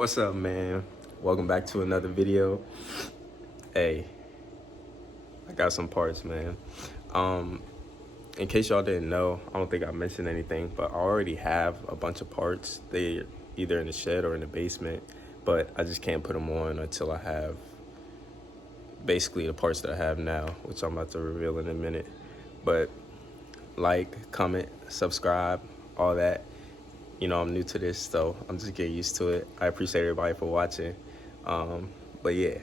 What's up, man? Welcome back to another video. Hey, I got some parts, man. In case y'all didn't know, I don't think I mentioned anything, but I already have a bunch of parts. They're either in the shed or in the basement, but I just can't put them on until I have basically the parts that I have now, which I'm about to reveal in a minute. But like, comment, subscribe, all that. You know, I'm new to this, so I'm just getting used to it. I appreciate everybody for watching. But yeah.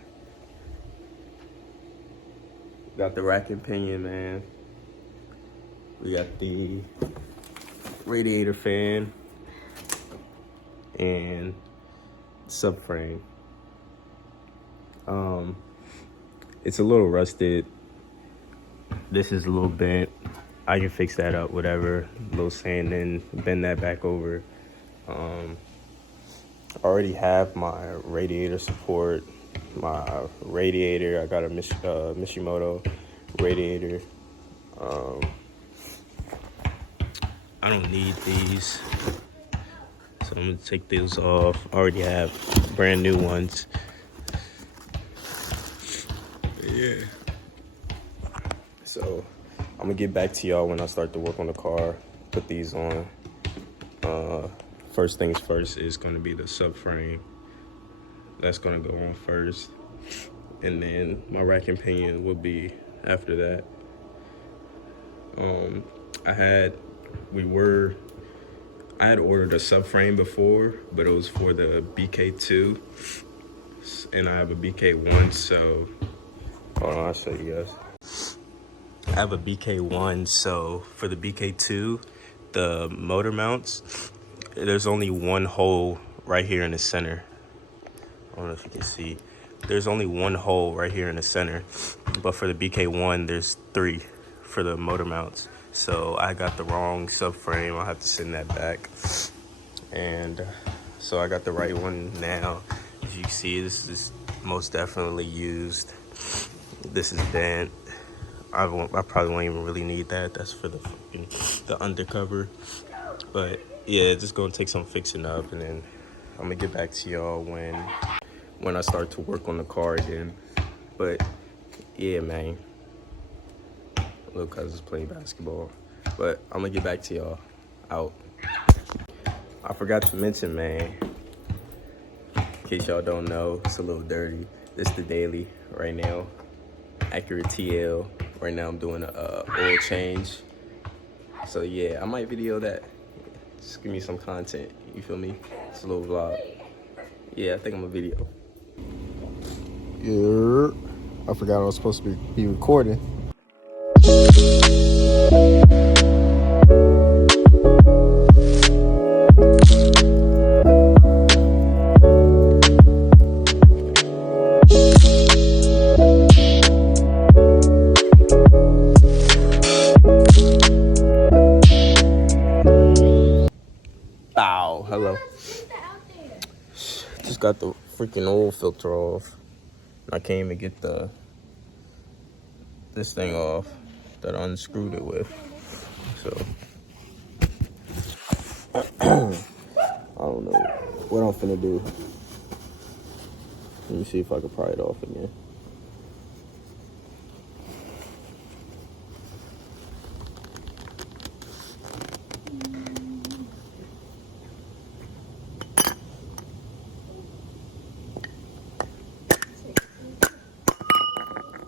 Got the rack and pinion, man. We got the radiator fan and subframe. It's a little rusted. This is a little bent. I can fix that up, whatever. A little sanding, bend that back over. I already have my radiator support, my radiator. I got a Mishimoto radiator. I don't need these, so I'm gonna take these off. I already have brand new ones. Yeah. So I'm gonna get back to y'all when I start to work on the car, put these on. First things first is gonna be the subframe. That's gonna go on first. And then my rack and pinion will be after that. I had ordered a subframe before, but it was for the BK2. And I have a BK1, so hold on, I'll show you guys. I have a BK1, so for the BK2, the motor mounts, there's only one hole right here in the center. I don't know if you can see. There's only one hole right here in the center, but for the BK1, there's 3 for the motor mounts. So I got the wrong subframe. I'll have to send that back. And so I got the right one now. As you can see, this is most definitely used. This is bent. I probably won't even really need that. That's for the undercover. But yeah, it's just gonna take some fixing up, and then I'm gonna get back to y'all when I start to work on the car again. But yeah, man, little cousin's playing basketball. But I'm gonna get back to y'all. Out. I forgot to mention, man, in case y'all don't know, it's a little dirty. This is the daily right now. Accurate TL. Right now I'm doing a oil change. So yeah, I might video that. Just give me some content, you feel me? It's a little vlog. Yeah, I think I'm a video. Yeah, I forgot I was supposed to be recording. Bow, hello. Just got the freaking oil filter off. I can't even get this thing off that I unscrewed it with. So I don't know what I'm finna do. Let me see if I can pry it off again.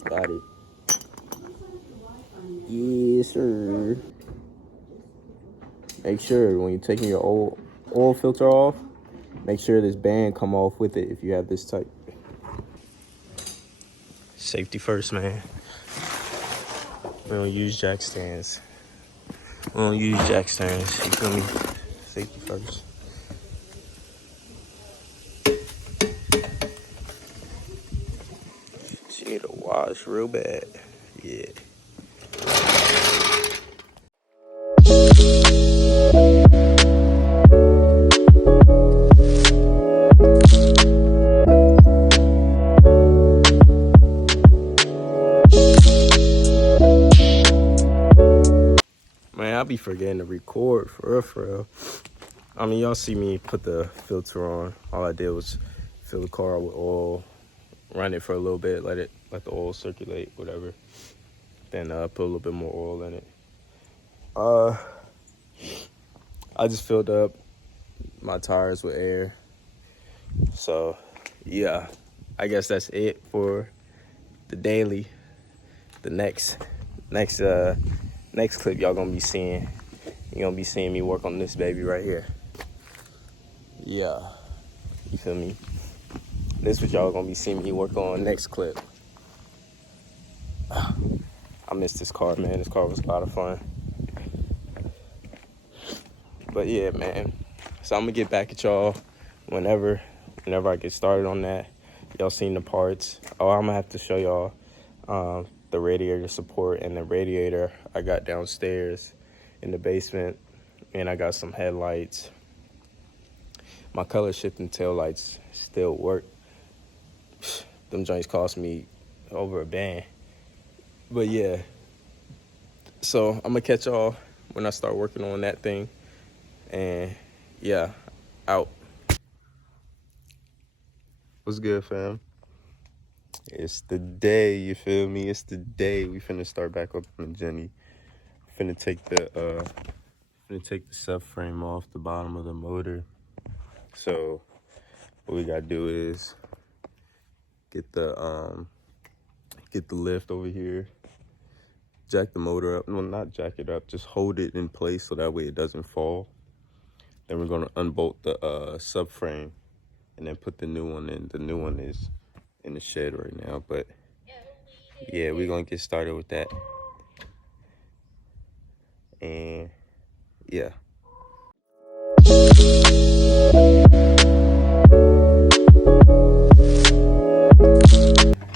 Got it. Yes, sir. Make sure when you're taking your oil filter off, make sure this band come off with it if you have this type. Safety first, man. We don't use jack stands. You feel me? Safety first. She need to wash real bad. Yeah. Man, I be forgetting to record for real. I mean, y'all see me put the filter on. All I did was fill the car with oil, run it for a little bit, let the oil circulate, whatever. Then put a little bit more oil in it. I just filled up my tires with air. So yeah, I guess that's it for the daily. The next clip y'all gonna be seeing. You're gonna be seeing me work on this baby right here. Yeah, you feel me? This is what y'all gonna be seeing me work on next clip. I miss this car, man. This car was a lot of fun. But yeah, man. So I'm gonna get back at y'all whenever I get started on that. Y'all seen the parts. Oh, I'm gonna have to show y'all the radiator support and the radiator I got downstairs in the basement, and I got some headlights. My color shifting tail lights still work. Them joints cost me over $1,000. But yeah, so I'm gonna catch y'all when I start working on that thing. And yeah, out. What's good, fam? It's the day, you feel me? It's the day. We finna start back up on Jenny. Finna take the subframe off the bottom of the motor. So what we gotta do is get the lift over here, jack the motor up. No, not jack it up, just hold it in place so that way it doesn't fall. Then we're gonna unbolt the subframe and then put the new one in. The new one is in the shed right now, but yeah, we're gonna get started with that. And yeah.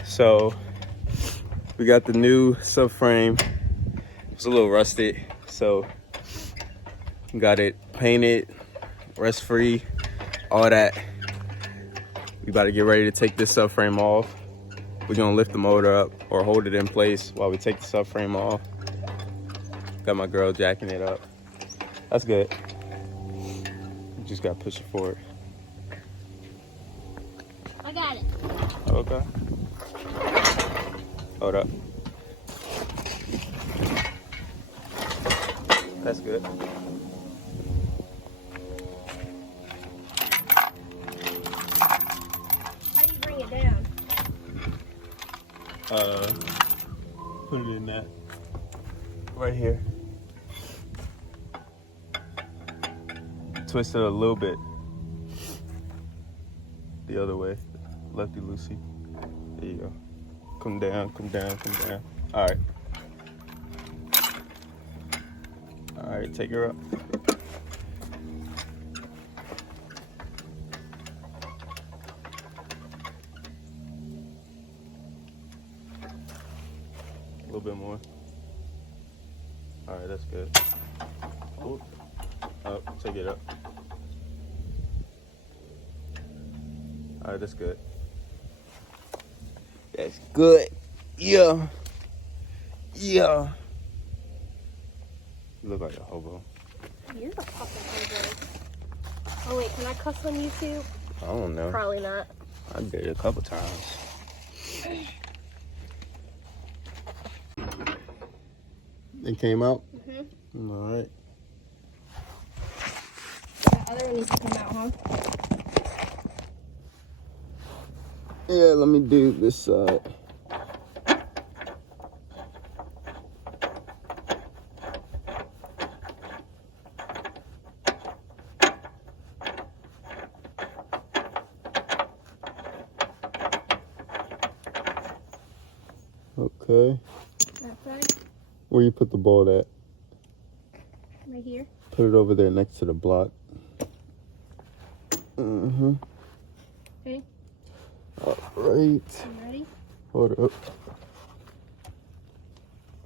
So we got the new subframe. It's a little rusted, so got it painted, rust free, all that. We about to get ready to take this subframe off. We're gonna lift the motor up or hold it in place while we take the subframe off. Got my girl jacking it up. That's good. You just gotta push it forward. I got it. Okay. Hold up. That's good. How do you bring it down? Put it in that. Right here. Twist it a little bit. The other way. Lefty loosey. There you go. Come down, come down, come down. All right. All right, take her up. A little bit more. All right, that's good. Oh, take it up. All right, that's good. That's good. Yeah. Yeah. You look like a hobo. You're a fucking hobo. Oh wait, can I cuss on YouTube? I don't know. Probably not. I did it a couple times. It came out? Mm-hmm. All right. That other one needs to come out, huh? Yeah, let me do this side. Okay. That side? Where you put the bolt at? Right here. Put it over there next to the block. Mm-hmm. Okay. All right. You ready? Hold up.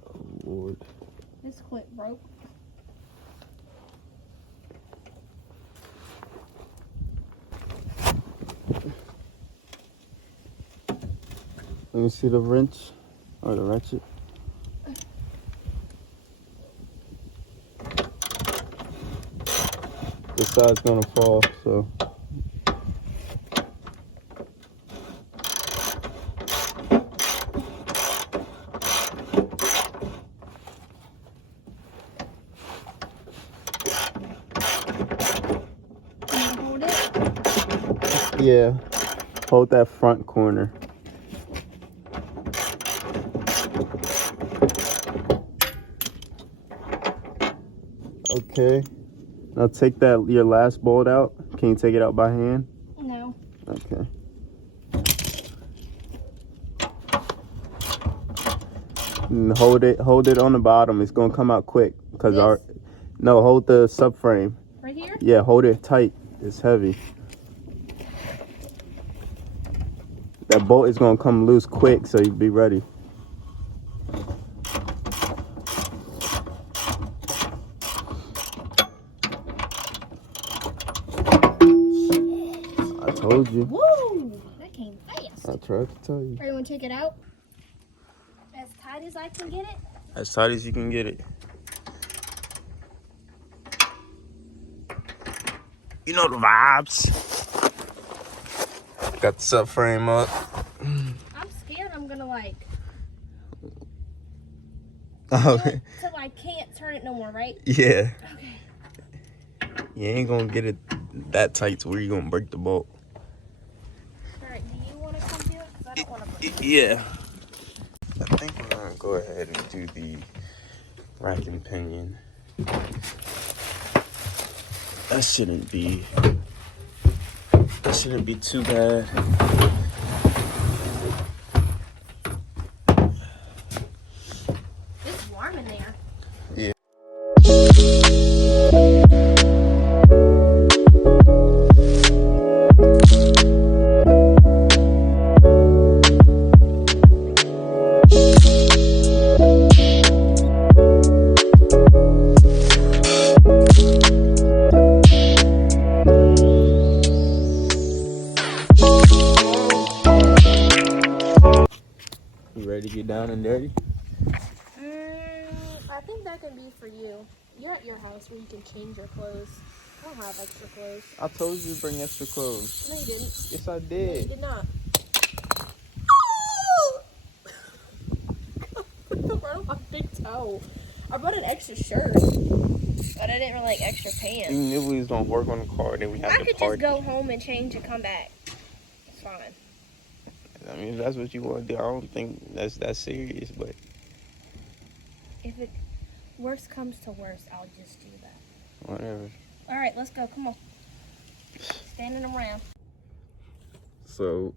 Oh, Lord. This clip broke. Let me see the wrench or the ratchet. This side's gonna fall, so. Hold it. Yeah, hold that front corner. Okay. Now take your last bolt out. Can you take it out by hand? No. Okay. And hold it on the bottom. It's gonna come out quick. No, hold the subframe. Right here? Yeah, hold it tight. It's heavy. That bolt is gonna come loose quick, so you be ready. I told you. Woo! That came fast. I tried to tell you. Are you want to take it out? As tight as I can get it? As tight as you can get it. You know the vibes. Got the subframe up. I'm scared I'm gonna like Oh, till I can't turn it no more, right? yeah. Okay. You ain't gonna get it that tight to where you're gonna break the bolt. Alright, do you want to come do it? Because I don't want to break it. Yeah. I think we're gonna go ahead and do the rack and pinion. That shouldn't be too bad. It's warm in there. Yeah. You ready to get down and dirty? I think that can be for you. You're at your house where you can change your clothes. I don't have extra clothes. I told you to bring extra clothes. No, you didn't. Yes, I No, you did. did not. Right on my big toe. I brought an extra shirt, but I didn't really like extra pants. You knew we was gonna work on the car, then we had I to could party. just go home and change and come back. It's fine. I mean, if that's what you want to do, I don't think that's that serious, but If it worst comes to worst, I'll just do that. whatever. All right, let's go. Come on. Standing around. So,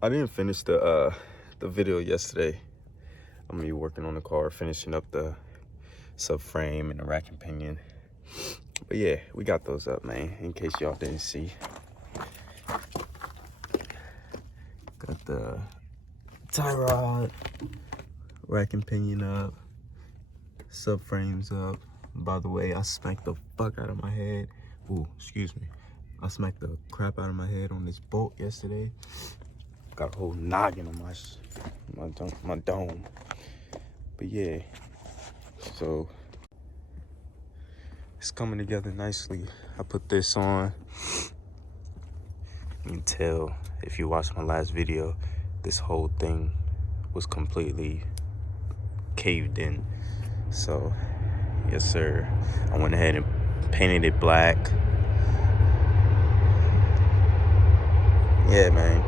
I didn't finish the video yesterday. I'm gonna be working on the car, finishing up the subframe and the rack and pinion. But yeah, we got those up, man, in case y'all didn't see. Got the tie rod, rack and pinion up, subframes up. By the way, I smacked the fuck out of my head. Ooh, excuse me. I smacked the crap out of my head on this bolt yesterday. Got a whole noggin on my dome. But yeah, so it's coming together nicely. I put this on. You can tell if you watched my last video, this whole thing was completely caved in. So yes sir, I went ahead and painted it black. Yeah man,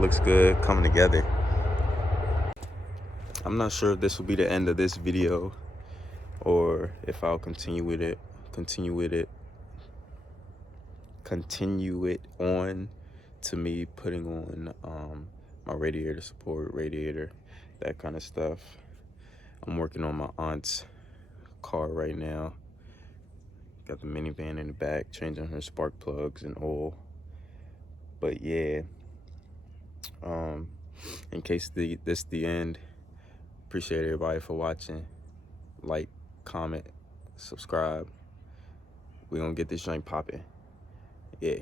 looks good, coming together. I'm not sure if this will be the end of this video or if I'll continue it on to me putting on my radiator support, that kind of stuff. I'm working on my aunt's car right now. Got the minivan in the back, changing her spark plugs and oil. But yeah, in case this is the end, appreciate everybody for watching. Like, comment, subscribe. We're gonna get this joint popping. Yeah.